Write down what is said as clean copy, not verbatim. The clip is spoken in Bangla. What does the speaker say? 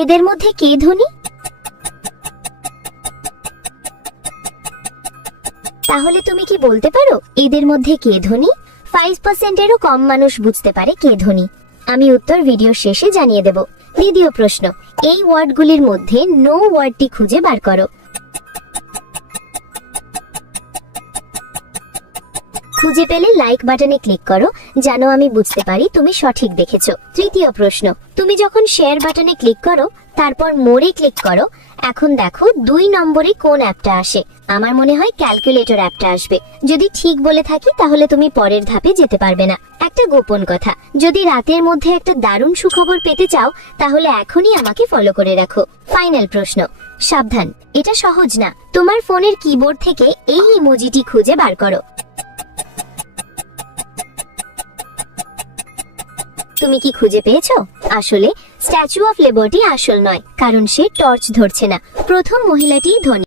এদের মধ্যে কে ধনী? তাহলে তুমি কি বলতে পারো এদের মধ্যে কে ধনী? 5% এরও কম মানুষ বুঝতে পারে কে ধনী। আমি উত্তর ভিডিও শেষে জানিয়ে দেব। দ্বিতীয় প্রশ্ন, এই ওয়ার্ডগুলির মধ্যে নো ওয়ার্ডটি খুঁজে বার করো। খুঁজে পেলে লাইক বাটনে ক্লিক করো, যেন আমি বুঝতে পারি তুমি সঠিক দেখেছো। তৃতীয় প্রশ্ন, তুমি যখন শেয়ার বাটনে ক্লিক করো তারপর মোরে ক্লিক করো, এখন দেখো 2 নম্বরে কোন অ্যাপটা আসে? আমার মনে হয় ক্যালকুলেটর অ্যাপটা আসবে। যদি ঠিক বলে থাকি তাহলে তুমি পরের ধাপে যেতে পারবে না। একটা গোপন কথা, যদি রাতের মধ্যে একটা দারুণ সুখবর পেতে চাও তাহলে এখনই আমাকে ফলো করে রাখো। ফাইনাল প্রশ্ন, সাবধান, এটা সহজ না। তোমার ফোনের কিবোর্ড থেকে এই ইমোজিটি খুঁজে বার করো। তুমি কি খুঁজে পেয়েছো? আসলে স্ট্যাচু অফ লিবার্টি আসল নয়, কারণ সে টর্চ ধরছে না। প্রথম মহিলাটি ধনী।